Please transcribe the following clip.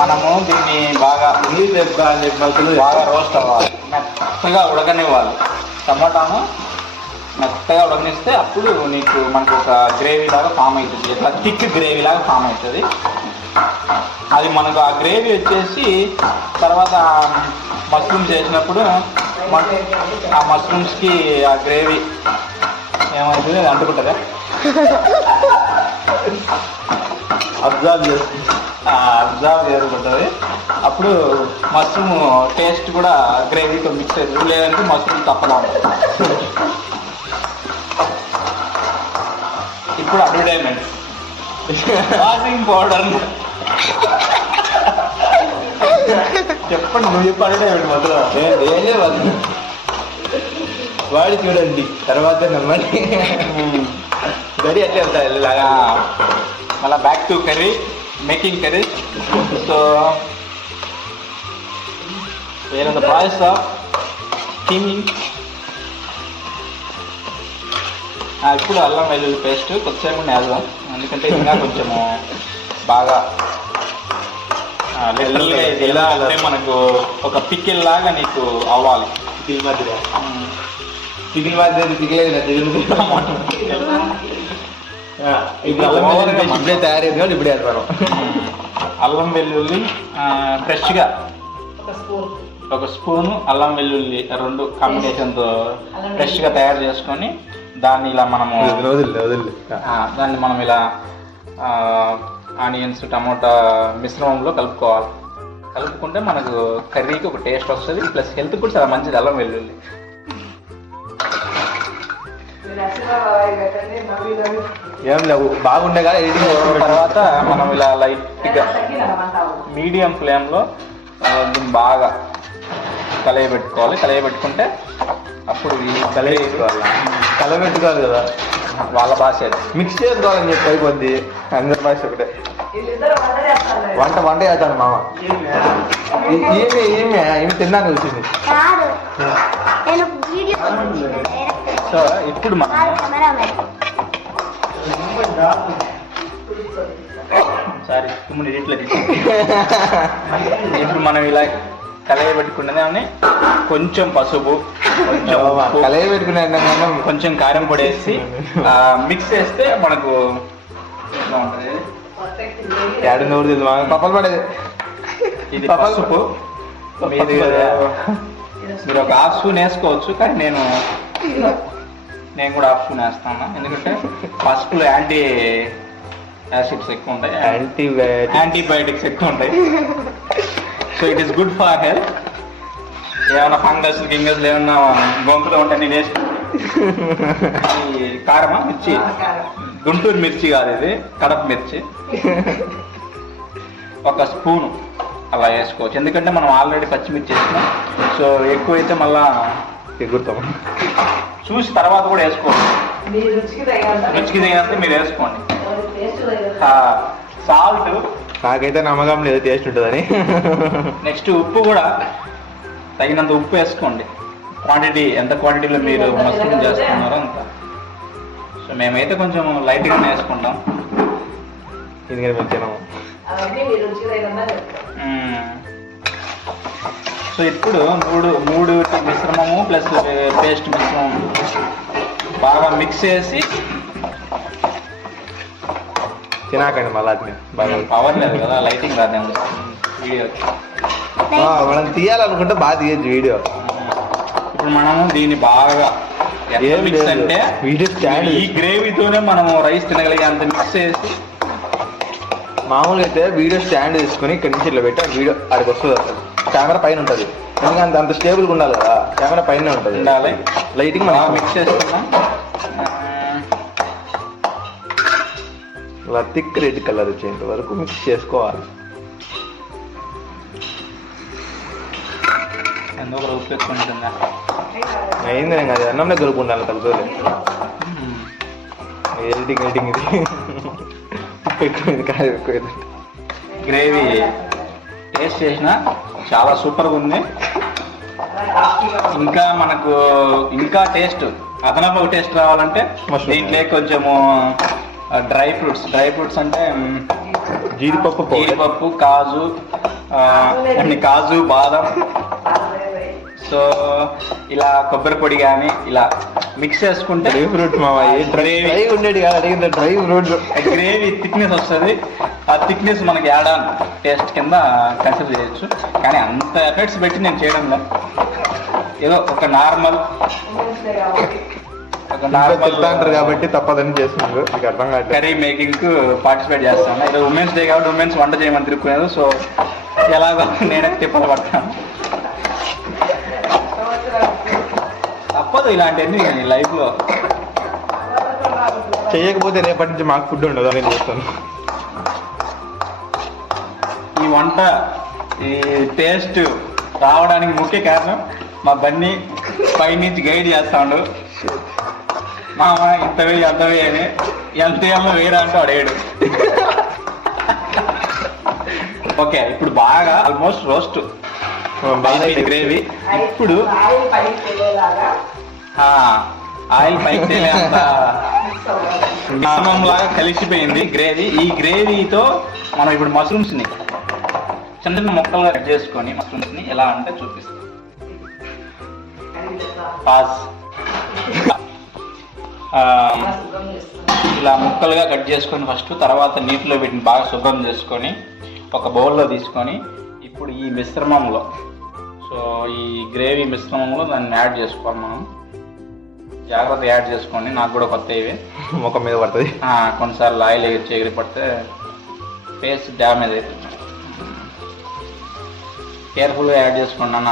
మనము దీన్ని బాగా బాగా రోస్ట్ అవ్వాలి, మెత్తగా ఉడకనివ్వాలి. టమాటాను మెత్తగా ఉడకనిస్తే అప్పుడు మనకు ఒక గ్రేవీ లాగా ఫామ్ అవుతుంది, ఇట్లా థిక్ గ్రేవీ లాగా ఫామ్ అవుతుంది. అది మనకు ఆ గ్రేవీ వచ్చేసి తర్వాత మష్రూమ్స్ వేసినప్పుడు ఆ మష్రూమ్స్కి ఆ గ్రేవీ ఏమవుతుంది, అది అంటుకుంటుందా, అబ్జర్వ్ చేసుకుంటుంది. అప్పుడు మష్రూమ్ టేస్ట్ కూడా గ్రేవీతో మిక్స్ అవుతుంది, లేదంటే మష్రూమ్ తప్పదా ఉంటుంది. ఇప్పుడు అడ్వర్టైజ్మెంట్ వాషింగ్ పౌడర్ చెప్పండి, నువ్వు చెప్పి అడ్వర్టైజ్మెంట్ మొత్తం వాడి చూడండి తర్వాత నమ్మని కర్రీ అట్లే వెళ్తాయి ఇలాగా. మళ్ళీ back to curry, making curry. So where the process of steaming. ఇప్పుడు అల్లం వెల్లుల్లి పేస్ట్ కొద్దిసేపు వేద్దాం, ఎందుకంటే ఇంకా కొంచెము బాగా లిటరల్గా ఇది ఎలా అంటే మనకు ఒక పికిల్ లాగా నీకు అవ్వాలి. చికెన్ మధ్య పికిలేదు ఇప్పుడే తయారైంది కాబట్టి ఇప్పుడే వేస్తాను. అల్లం వెల్లుల్లి ఫ్రెష్గా ఒక స్పూను అల్లం వెల్లుల్లి రెండు కాంబినేషన్తో ఫ్రెష్గా తయారు చేసుకొని దాన్ని ఇలా మనము దాన్ని మనం ఇలా ఆనియన్స్ టమోటా మిశ్రమంలో కలుపుకోవాలి. కలుపుకుంటే మనకు కర్రీకి ఒక టేస్ట్ వస్తుంది, ప్లస్ హెల్త్ కూడా చాలా మంచిది అల్లం వెల్లుల్లి. ఏం లేవు బాగుండే కదా ఎడిటింగ్. తర్వాత మనం ఇలా లైట్గా మీడియం ఫ్లేమ్లో దీన్ని బాగా కలయబెట్టుకోవాలి. కలయబెట్టుకుంటే అప్పుడు కలబెట్టుకోవాలి కదా, వాళ్ళ భాష మిక్స్ చేసుకోవాలని చెప్పి అయిపోద్ది. అందరి భాష ఒకటే. వంట చేస్తాను మామ. ఏమి తిన్నాను వచ్చింది. సో ఇప్పుడు మనం ఇప్పుడు మనం ఇలా కలయబెట్టుకునే దాన్ని కొంచెం పసుపు, కలయబెట్టుకునే కొంచెం కారం పొడి వేసి మిక్స్ చేస్తే మనకు ఎట్లా ఉంటుంది, పప్పలు పడేది. ఇది పసుపు. మీరు ఒక హాఫ్ స్పూన్ వేసుకోవచ్చు, కానీ నేను కూడా హాఫ్ స్పూన్ వేస్తాను, ఎందుకంటే పసుపులో యాంటీ యాసిడ్స్ ఎక్కువ ఉంటాయి, యాంటీబయాటిక్స్ ఎక్కువ ఉంటాయి. So it is good for health. ఏమైనా ఫంగస్ గింగస్ ఏమన్నా గొంతులో ఉంటే నేను వేసి. కారమా మిర్చి, గుంటూరు మిర్చి కాదు ఇది, కడప మిర్చి. ఒక స్పూను అలా వేసుకోవచ్చు, ఎందుకంటే మనం ఆల్రెడీ పచ్చిమిర్చి వేసినాం. సో ఎక్కువైతే మళ్ళా ఎగురుతాం, చూసి తర్వాత కూడా వేసుకోవచ్చు. రుచికి తగినంత మీరు వేసుకోండి. సాల్ట్ నాకైతే నమ్మకం లేదు టేస్ట్ ఉంటుందని. నెక్స్ట్ ఉప్పు కూడా తగినంత ఉప్పు వేసుకోండి. క్వాంటిటీ ఎంత క్వాంటిటీలో మీరు మష్రూమ్ చేస్తున్నారో అంత. సో మేమైతే కొంచెం లైట్గానే వేసుకుంటాం, ఎందుకంటే మేము తినము. సో ఇప్పుడు మూడు మిశ్రమము ప్లస్ పేస్ట్ మిశ్రమం బాగా మిక్స్ చేసి తినాకండి మళ్ళీ బాగా పవర్ లేదు కదా, లైటింగ్ రాదేమో వీడియో. మనం తీయాలనుకుంటే బాగా తీయచ్చు వీడియో. ఇప్పుడు మనము దీన్ని బాగా మిక్స్ అంటే ఈ గ్రేవీతోనే మనము రైస్ తినగలిగే అంత మిక్స్ చేసి, మామూలుగా అయితే వీడియో స్టాండ్ తీసుకొని ఇక్కడ నుంచి ఇట్లా పెట్టి వీడియో అక్కడికి వస్తుంది. అసలు కెమెరా పైన ఉంటుంది, ఎందుకంటే అంత స్టేబుల్గా ఉండాలి కదా, కెమెరా పైన ఉంటుంది. ఉండాలి. లైటింగ్ మనం మిక్స్ చేస్తున్నాం. ఇలా థిక్ రెడ్ కలర్ వచ్చేంత వరకు మిక్స్ చేసుకోవాలి. ఎందుకు ఉప్పు ఎక్కువ ఉంటుందా? అయింది నేను అది అన్నంలో కలుపుకుంటాను కలుపుకోలే. ఎడిటింగ్ ఇది ఉప్పు ఎక్కువైంది కాదు ఎక్కువైంది. గ్రేవీ టేస్ట్ చేసిన చాలా సూపర్గా ఉంది. ఇంకా మనకు ఇంకా టేస్ట్ అదనపు టేస్ట్ రావాలంటే దీంట్లో కొంచెము డ్రై ఫ్రూట్స్ అంటే జీడిపప్పు పౌడర్, జీడిపప్పు, కాజు, అన్ని కాజు, బాదం, సో ఇలా కొబ్బరి పొడి కానీ ఇలా మిక్స్ చేసుకుంటే డ్రై ఫ్రూట్ మావయ్య, డ్రై ఉండేది కాదు అడిగింది, డ్రై ఫ్రూట్. గ్రేవీ థిక్నెస్ వస్తుంది. ఆ థిక్నెస్ మనకి యాడ్ ఆన్ టేస్ట్ కింద కన్సిడర్ చేయొచ్చు. కానీ అంత ఎఫర్ట్స్ పెట్టి నేను చేయడంలో ఏదో ఒక నార్మల్ అంటారు కాబట్టి తప్పదని చేస్తున్నారు, మీకు అర్థం కాదు. కర్రీ మేకింగ్ కు పార్టిసిపేట్ చేస్తాను. ఇది ఉమెన్స్ డే కాబట్టి ఉమెన్స్ వంట చేయమని తిరుగుకునేది. సో ఎలాగో నేనే తిప్పలు పడతాను. తప్పదు ఇలాంటివన్నీ లైఫ్ లో. చేయకపోతే రేపటి నుంచి మాకు ఫుడ్ ఉండదు అని చూస్తాను. ఈ వంట ఈ టేస్ట్ రావడానికి ముఖ్య కారణం మా బన్నీ పైనుంచి గైడ్ చేస్తాడు. మామ ఇంత వేయి అంత వేయి అని, ఎంత ఏమో వేయరా అంటే అడిగాడు. ఓకే, ఇప్పుడు బాగా ఆల్మోస్ట్ రోస్ట్ గ్రేవీ. ఇప్పుడు ఆయిల్ పైకి తేలేంత లాగా కలిసిపోయింది గ్రేవీ. ఈ గ్రేవీతో మనం ఇప్పుడు మష్రూమ్స్ ని చిన్న చిన్న ముక్కలుగా కట్ చేసుకొని మష్రూమ్స్ ని ఎలా అంటే చూపిస్తాం. ఇలా ముక్కలుగా కట్ చేసుకొని ఫస్ట్, తర్వాత నీటిలో వీటిని బాగా శుభ్రం చేసుకొని ఒక బౌల్లో తీసుకొని ఇప్పుడు ఈ మిశ్రమంలో, సో ఈ గ్రేవీ మిశ్రమంలో దాన్ని యాడ్ చేసుకోవాలి. మనం జాగ్రత్త యాడ్ చేసుకోండి, నాకు కూడా కొత్త ఇవి ముఖం మీద పడుతుంది. కొన్నిసార్లు ఆయిల్ ఎగిరి పడితే ఫేస్ డ్యామేజ్ అవుతుంది. కేర్ఫుల్గా యాడ్ చేసుకోండి అన్న.